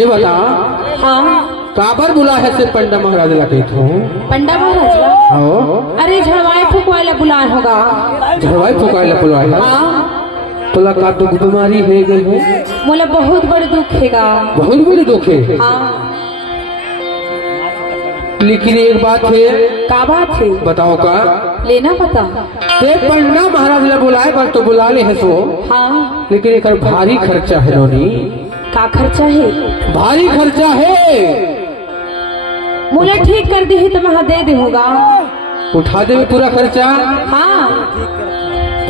ये बता हाँ काबर बुला है से पंडा महाराज ला कही थो पंडा महाराज ला आओ अरे झड़वाए फुकवाए बुलाए होगा। झड़वाई फुकाए ला बुलाए है हाँ तोला का दुख बीमारी है गई है मोला बहुत बड़ दुख हैगा। बहुत बड़ी दुख है हाँ लेकिन एक बात है का बात है बताओ का लेना पता। ते पंडा महाराज ला बुलाए पर तो बुला ले है सो हाँ लेकिन एक भारी खर्चा है नोनी का खर्चा है भारी खर्चा है मोला ठीक कर दी तो मैं दे दे होगा। उठा दे पूरा खर्चा हाँ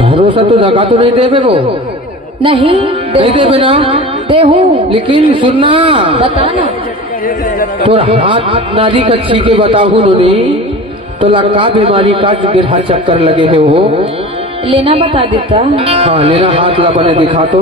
भरोसा तो लगा तो नहीं देवे वो नहीं नहीं देवे ना दे हूँ लेकिन सुनना बताना तो हाथ नारी का छीके बताऊ नोनी तो लड़का बीमारी का गिरहा चक्कर लगे है वो लेना बता देता। हाँ लेना हाथ ला बने दिखा तो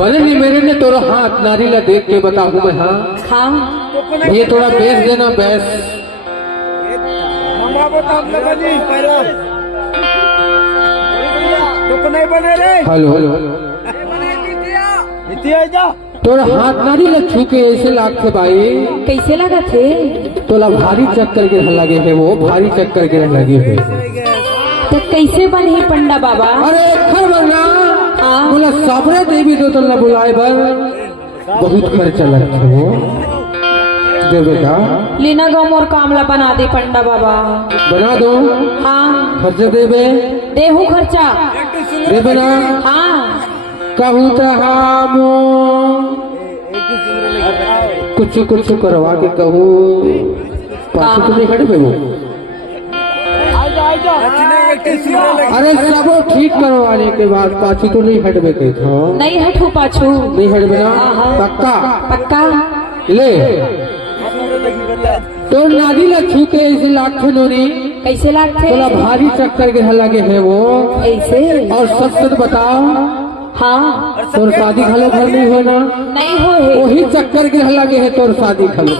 बने नहीं मेरे ने तोरा हाथ नारी ला देख के बताऊ मैं हाँ हाँ ये थोड़ा बेस देना बेस हेलो तोरा हाथ नारी ला छू के ऐसे लाग थे भाई कैसे लगा थे तोला भारी चक्कर गिरह लगे है वो भारी चक्कर गिरह लगे है तो कैसे बने पंडा बाबा। अरे खर बना हाँ बोला साबरे देवी दो तल्ला बुलाए बर बहुत खर्चा लगता वो देवे का लेना गो मोर कामला बना दे पंडा बाबा। बना दो हाँ खर्चा देवे देहू खर्चा देवे ना हाँ कहूँ तो हम कुछ कुछ करवा के कहूँ पाछू तो नहीं खड़े पे वो अरे सबो ठीक करवाने के बाद पाछू तो नहीं हटबे के था नहीं हटू पाछू नहीं हटबे ना पक्का पक्का ले तो नादी ला छू के ऐसे लाख नोनी कैसे लागते बोला भारी चक्कर गिरह लगे है वो ऐसे और सच सच बताओ हाँ तोर शादी खलो घर नहीं हो ना नहीं हो है। वही चक्कर गिरह लगे है तोर शादी खलो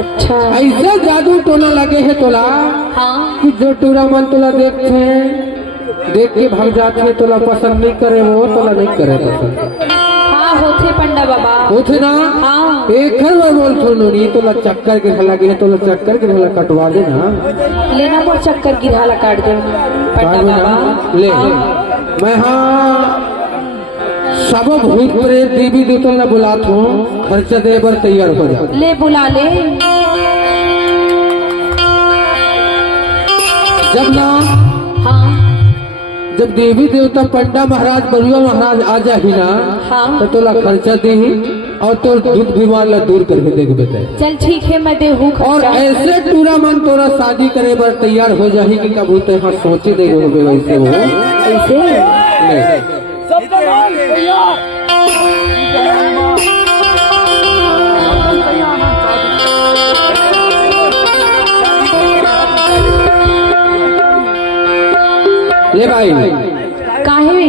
अच्छा ऐसे जादू टोना लगे है तोला हाँ कि जो टूरा मन तोला देखते देख के भाग जाते तोला पसंद नहीं करे वो तोला नहीं करे पसंद हाँ होते पंडा बाबा होते ना हाँ एक हर बार बोल सुनो नहीं तोला चक्कर गिरह लगे है तोला चक्कर गिरह कटवा दे ना लेना वो चक्कर गिरहाला काट दे पंडा बाबा। ले हाँ। मैं हाँ सब भूत प्रेत देवी देवतन ला बुलात हूँ खर्चा दे बर तैयार हो जा ले बुला ले जब ना हाँ जब देवी देवता पंडा महाराज बरुआ महाराज आ जाही ना हाँ तो तोला खर्चा दे और तो दुख बीमार ला दूर करके देख बेटे चल ठीक है मैं देहू और खर्चा। ऐसे टूरा मन तोरा शादी करे बर तैयार हो जाही कि कबू ते हाँ सोचे दे हो वैसे वो ऐसे ले। ले भाई काहे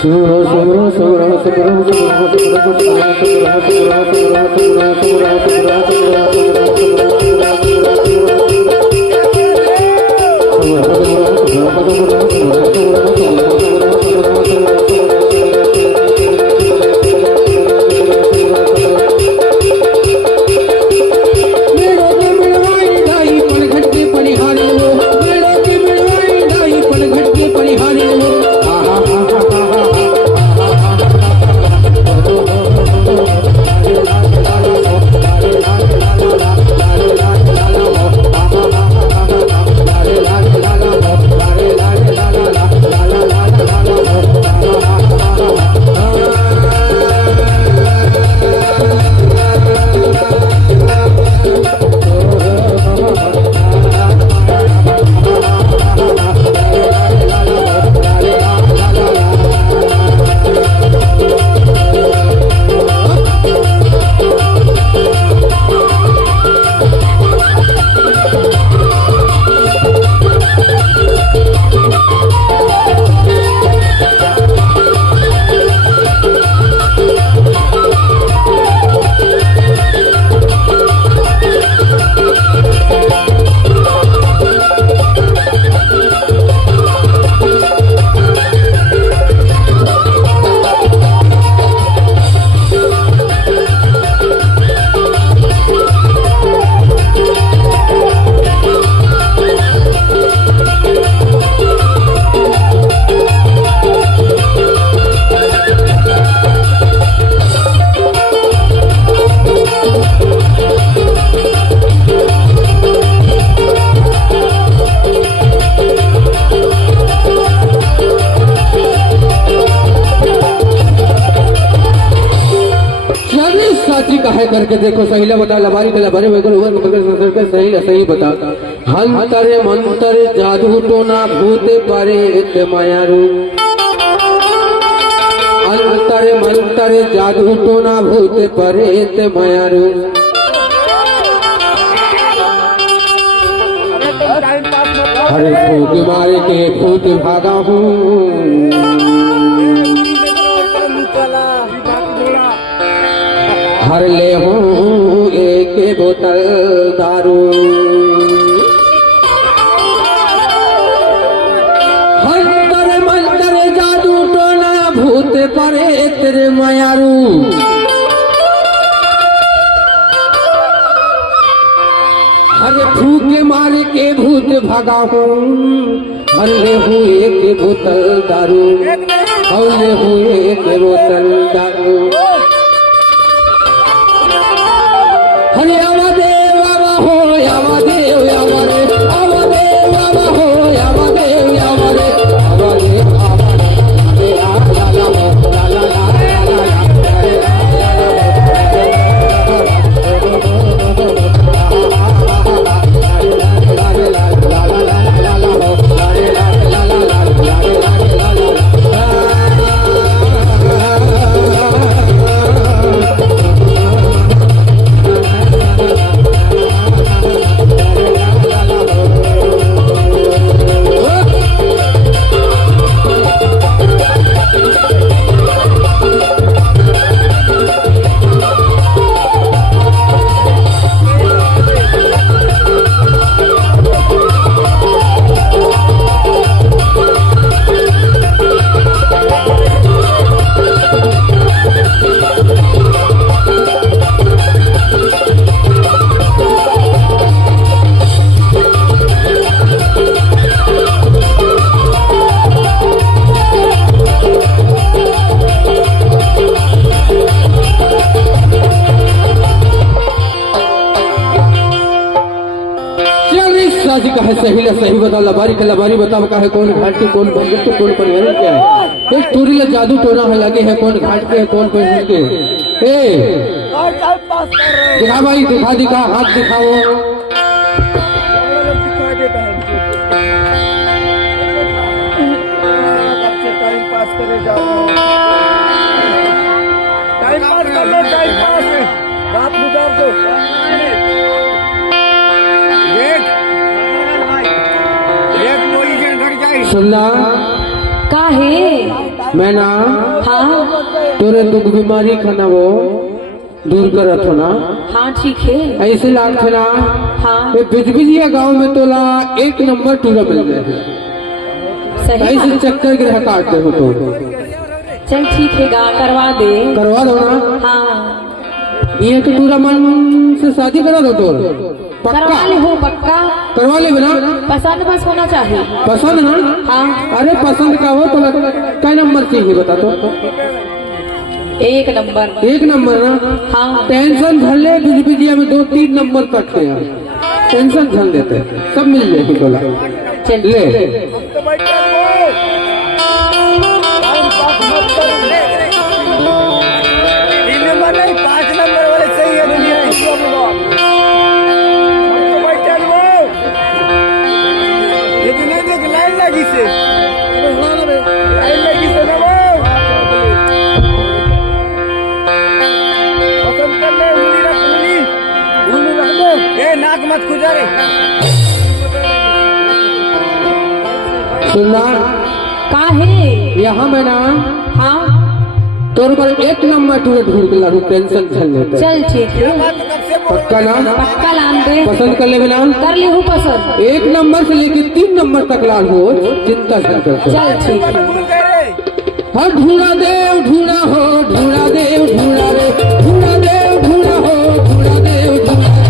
सुरो सुरो सुरो सुरो है करके देखो सही ला बता लबारी के लबारी सही सही बता हंतरे मंतरे जादू टोना भूते पारे ते मायारू अंतरे मंतरे जादू टोना भूते पारे ते मायारू हरे फूक मारे के भूत भागा हूँ हर ले हूँ एक बोतल दारू हंतर मंतर जादू टोना भूत परे तेरे मायारू हर फूक मार के भूत भागा हूँ हर ले हूँ एक बोतल दारू और ले हूँ एक बोतल दारू हरे आवादेव आवा हो आवादेव आवारे आवादेव आवा हो आवादेव आवारे आवादेव आवारे ला ला ला ला ला का है सही ला सही बता लबारी का लबारी बताओ का है कौन घाट के कौन पंडित के कौन परिवार क्या है एक टूरी ला जादू टोना है लगे है कौन घाट के है कौन पंडित के दिखा भाई दिखा हाथ दिखाओ सुनना का है मैं ना हाँ तोरे दुख बीमारी खाना वो दूर करत हो ना हाँ ठीक है ऐसे लाग थे ना हाँ बिजबिजिया गांव में तोला एक नंबर टूरा मिल गए सही ऐसे बात। चक्कर ग्रह काटते हो तो चल ठीक है गा करवा दे करवा दो ना हाँ ये तो टूरा मन से शादी करा दो तो पक्का करवा ले हो पक्का करवा ले बिना पसंद बस होना चाहिए पसंद ना हाँ अरे पसंद का हो तो क्या नंबर चाहिए बता तो एक नंबर एक नंबर ना हाँ टेंशन झल ले बिजबिजिया में 2-3 नंबर तक थे टेंशन झल देते सब मिल जाएगी तोला चल ले नाक मत गुजारे सुनना का है यहाँ में ना हाँ तोर पर एक नंबर टूरे ढूंढ के लाडू टेंशन झल लेते चल ठीक है पक्का ना पक्का लान दे पसंद कर ले बिना कर ले हो पसंद एक नंबर से लेके 3 नंबर तक लाल हो चिंता झल करते चल ठीक है हाँ ढूंढा देव ढूंढा हो ढूंढा देव ढूंढा रे ढूंढा देव ढूंढा हो ढूंढा देव ढूंढा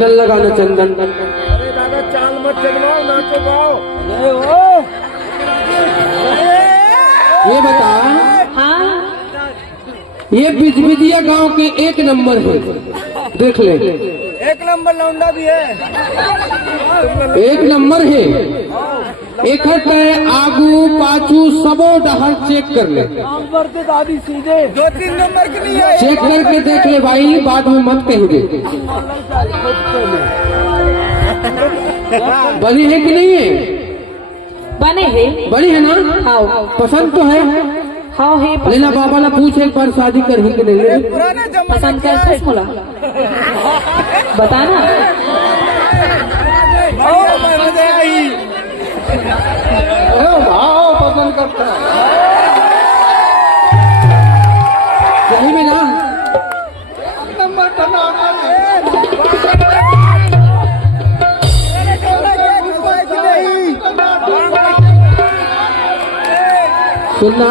चंदन लगाना चंदन। अरे दादा चाल मत चलवाओ, नाचो गाओ। ये बता, हाँ ये बिजबिदिया गांव के एक नंबर है, देख ले, एक नंबर लौंडा भी है। एक नंबर है। एक आगू पाछू सबो डहर चेक कर ले, नंबर तो दादी सीधे 2-3 नंबर की नहीं है। चेक करके देख ले भाई, बाद में मत कहेंगे। बनी है कि नहीं है? बने हैं। बनी है ना? हाँ पसंद तो है। हाँ है लेना बाबा ना पूछ एक बार शादी कर ही कि नहीं। पुराना जमाना पसंद करते है मोला बताना। मजा आई। भाव पसंद करता है सही में ना। सुनना,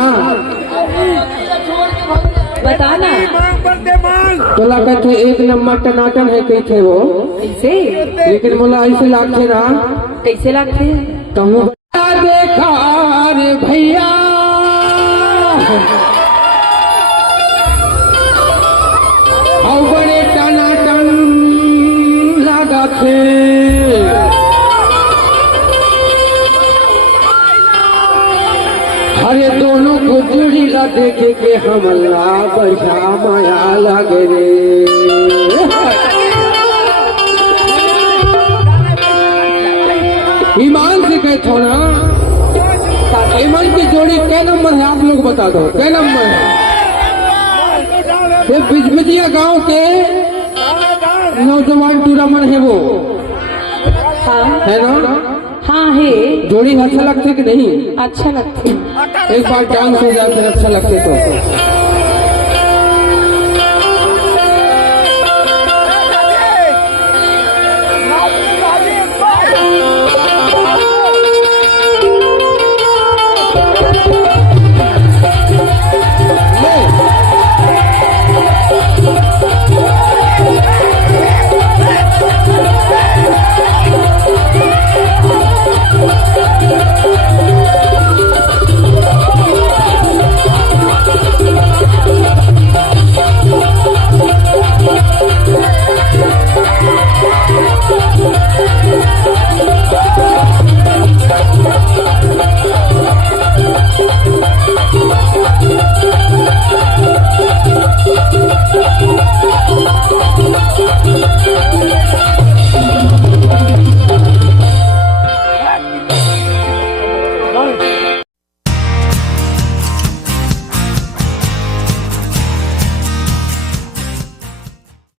बताना तोला कहते एक नंबर टनाटन है कही थे वो, कैसे लेकिन मोला ऐसे लागते ना कैसे लगते कहूँ देखा रे भैया और बड़े टनाटन लगा थे। अरे दोनों को जुड़ी ला देखे के हमला बढ़िया माया लगे रे। ईमान से कहते हो ना, ईमान की जोड़ी क्या नंबर है आप लोग बता दो, क्या नंबर है? ये बिजबिदिया गांव के नौजवान टूर्नामेंट है वो, हाँ है ना? हाँ है। जोड़ी अच्छा लगते कि नहीं? अच्छा लगते एक बार डांस हो जाते अच्छा लगते तो।